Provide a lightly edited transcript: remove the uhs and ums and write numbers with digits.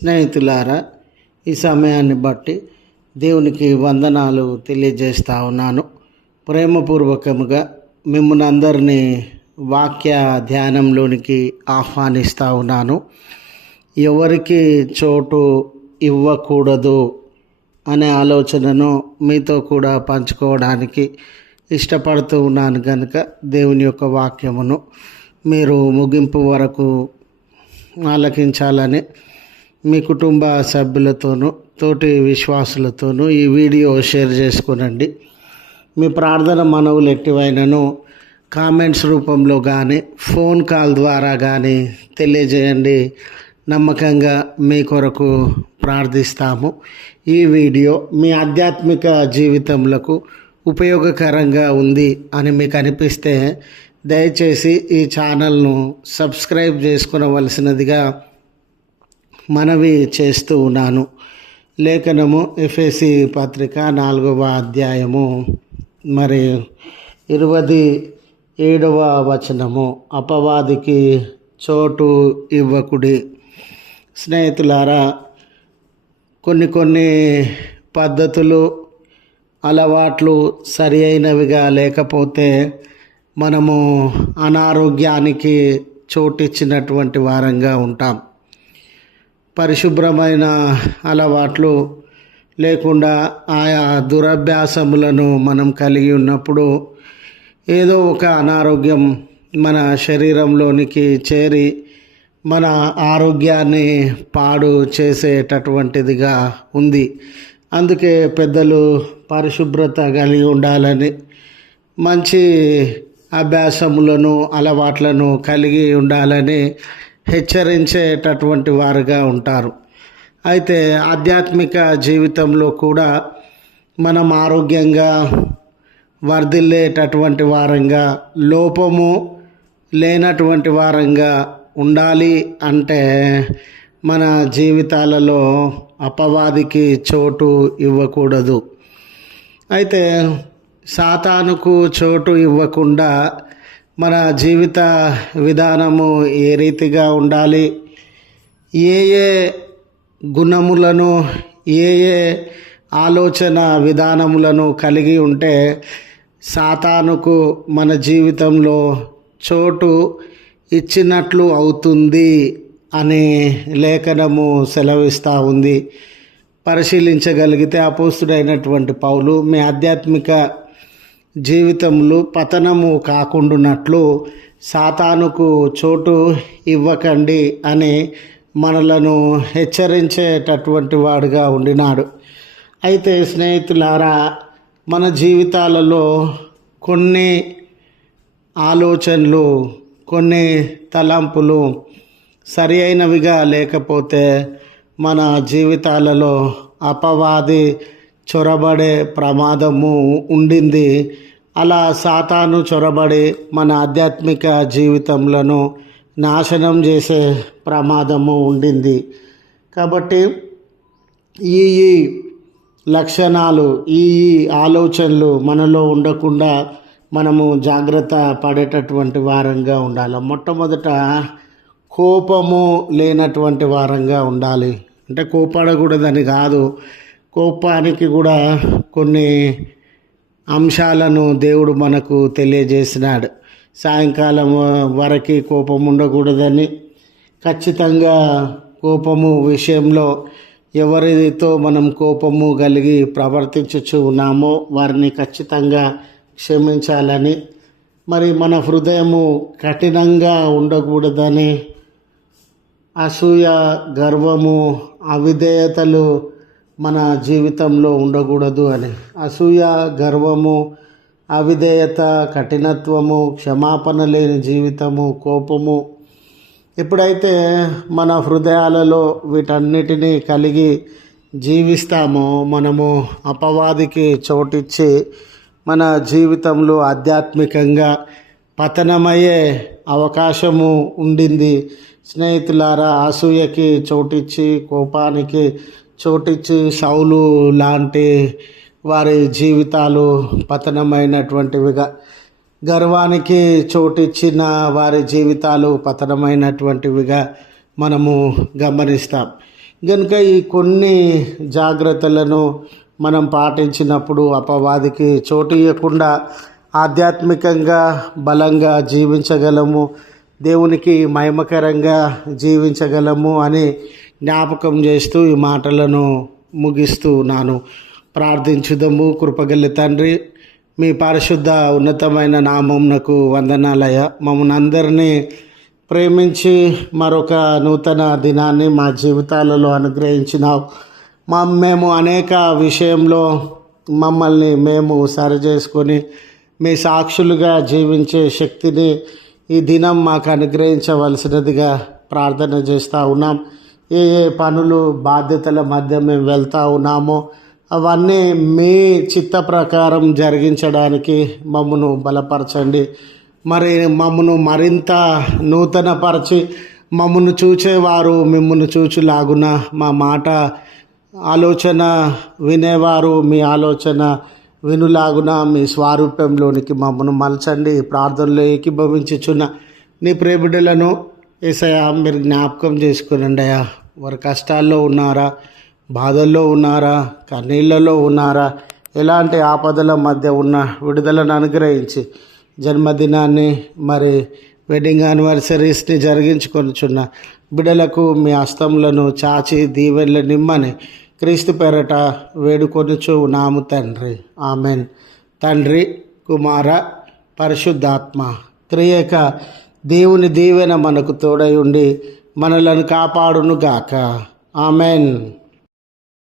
స్నేహితులారా, ఈ సమయాన్ని బట్టి దేవునికి వందనాలు తెలియజేస్తా ఉన్నాను. ప్రేమపూర్వకముగా మిమ్మల్ని అందరినీ వాక్య ధ్యానంలోనికి ఆహ్వానిస్తూ ఉన్నాను. ఎవరికి చోటు ఇవ్వకూడదు అనే ఆలోచనను మీతో కూడా పంచుకోవడానికి ఇష్టపడుతూ ఉన్నాను కనుక దేవుని యొక్క వాక్యమును మీరు ముగింపు వరకు ఆలకించాలని మీ కుటుంబ సభ్యులతోనూ తోటి విశ్వాసులతోనూ ఈ వీడియో షేర్ చేసుకునండి. మీ ప్రార్థన మనవులు ఎట్టివైనను కామెంట్స్ రూపంలో కానీ ఫోన్ కాల్ ద్వారా కానీ తెలియజేయండి. నమ్మకంగా మీ కొరకు ప్రార్థిస్తాము. ఈ వీడియో మీ ఆధ్యాత్మిక జీవితములకు ఉపయోగకరంగా ఉంది అని మీకు అనిపిస్తే దయచేసి ఈ ఛానల్ను సబ్స్క్రైబ్ చేసుకునవలసినదిగా మనవి చేస్తూ ఉన్నాను. లేఖనము ఎఫెసీ పత్రిక 4వ అధ్యాయము 27వ వచనము, అపవాదికి చోటు ఇవ్వకుడి. స్నేహితులారా, కొన్ని పద్ధతులు అలవాట్లు సరి అయినవిగా లేకపోతే మనము అనారోగ్యానికి చోటిచ్చినటువంటి వారంగా ఉంటాం. పరిశుభ్రమైన అలవాట్లు లేకుండా ఆయా దురభ్యాసములను మనం కలిగి ఉన్నప్పుడు ఏదో ఒక అనారోగ్యం మన శరీరంలోనికి చేరి మన ఆరోగ్యాన్ని పాడు చేసేటటువంటిదిగా ఉంది. అందుకే పెద్దలు పరిశుభ్రత కలిగి ఉండాలని, మంచి అభ్యాసములను అలవాట్లను కలిగి ఉండాలని హెచ్చరించేటటువంటి వారుగా ఉంటారు. అయితే ఆధ్యాత్మిక జీవితంలో కూడా మనం ఆరోగ్యంగా వర్ధిల్లేటటువంటి వారంగా, లోపము లేనటువంటి వారంగా ఉండాలి అంటే మన జీవితాలలో అపవాదికి చోటు ఇవ్వకూడదు. అయితే సాతానుకు చోటు ఇవ్వకుండా మన జీవిత విధానము ఏ రీతిగా ఉండాలి, ఏ గుణములను ఏ ఆలోచన విధానములను కలిగి ఉంటే సాతానుకు మన జీవితంలో చోటు ఇచ్చినట్లు అవుతుంది అని లేఖనము సెలవిస్తూ ఉంది. పరిశీలించగలిగితే అపోస్తుడైనటువంటి పౌలు, మీ ఆధ్యాత్మిక జీవితంలో పతనము కాకుండానట్లు సాతానుకు చోటు ఇవ్వకండి అని మనలను హెచ్చరించేటటువంటి వాడుగా ఉండినాడు. అయితే స్నేహితులారా, మన జీవితాలలో కొన్ని ఆలోచనలు, కొన్ని తలంపులు సరి అయినవిగా లేకపోతే మన జీవితాలలో అపవాది చొరబడే ప్రమాదము ఉండింది. అలా సాతాను చొరబడి మన ఆధ్యాత్మిక జీవితంలో నాశనం చేసే ప్రమాదము ఉండింది. కాబట్టి ఈ లక్షణాలు, ఈ ఆలోచనలు మనలో ఉండకుండా మనము జాగ్రత్త పడేటటువంటి వారంగా ఉండాలి. మొట్టమొదట కోపము లేనటువంటి వారంగా ఉండాలి. అంటే కోపడకూడదని కాదు, కోపానికి కూడా కొన్ని అంశాలను దేవుడు మనకు తెలియజేసినాడు. సాయంకాలం వరకు కోపం ఉండకూడదని, ఖచ్చితంగా కోపము విషయంలో ఎవరితో మనం కోపము కలిగి ప్రవర్తించుచు ఉన్నామో వారిని ఖచ్చితంగా క్షమించాలని, మరి మన హృదయము కఠినంగా ఉండకూడదని, అసూయ, గర్వము, అవిధేయతలు మన జీవితంలో ఉండకూడదు అని. అసూయ, గర్వము, అవిధేయత, కఠినత్వము, క్షమాపణ లేని జీవితము, కోపము ఎప్పుడైతే మన హృదయాలలో వీటన్నిటినీ కలిగి జీవిస్తామో మనము అపవాదికి చోటిచ్చి మన జీవితంలో ఆధ్యాత్మికంగా పతనమయ్యే అవకాశము ఉండింది. స్నేహితులారా, అసూయకి చోటిచ్చి, కోపానికి చోటిచ్చి సౌలు లాంటి వారి జీవితాలు పతనమైనటువంటివిగా, గర్వానికి చోటిచ్చిన వారి జీవితాలు పతనమైనటువంటివిగా మనము గమనిస్తాం. కనుక ఈ కొన్ని జాగ్రత్తలను మనం పాటించినప్పుడు అపవాదికి చోటు ఇవ్వకుండా ఆధ్యాత్మికంగా బలంగా జీవించగలము, దేవునికి మహిమకరంగా జీవించగలము అని జ్ఞాపకం చేస్తూ ఈ మాటలను ముగిస్తూ ఉన్నాను. ప్రార్థించుదము. కృపగల తండ్రి, మీ పరిశుద్ధ ఉన్నతమైన నామమునకు వందనాలయ. మమ్మల్ని అందరినీ ప్రేమించి మరొక నూతన దినాన్ని మా జీవితాలలో అనుగ్రహించినావు. మేము అనేక విషయంలో మమ్మల్ని మేము సరిచేసుకొని మీ సాక్షులుగా జీవించే శక్తిని ఈ దినం మాకు అనుగ్రహించవలసినదిగా ప్రార్థన చేస్తూ ఉన్నాం. ఏ ఏ పనులు బాధ్యతల మధ్య మేము వెళ్తూ ఉన్నామో అవన్నీ మీ చిత్త ప్రకారం జరిగించడానికి మమ్మను బలపరచండి. మరి మమ్మను మరింత నూతనపరిచి మమ్మను చూచేవారు మిమ్మల్ని చూచులాగున మా మాట ఆలోచన వినేవారు మీ ఆలోచన వినులాగున మీ స్వారూప్యంలోనికి మమ్మను మలచండి. ప్రార్థనలో ఏకీభవించుచున్న నీ ప్రేమిడులను యేసయ్యా మీరు జ్ఞాపకం చేసుకునండి అయ్యా. వారి కష్టాల్లో ఉన్నారా, బాధల్లో ఉన్నారా, కన్నీళ్ళలో ఉన్నారా, ఎలాంటి ఆపదల మధ్య ఉన్న విడుదలను అనుగ్రహించి జన్మదినాన్ని మరి వెడ్డింగ్ యానివర్సరీస్ని జరిగించుకొనిచున్న బిడ్డలకు మీ హస్తములను చాచి దీవెనలు నిమ్మని క్రీస్తు పేరట వేడుకొనుచు నాము తండ్రి. ఆమెన్. తండ్రి, కుమార, పరిశుద్ధాత్మ త్రియేక దేవుని దీవెన మనకు తోడై ఉండి మనలను కాపాడును గాక. ఆమెన్.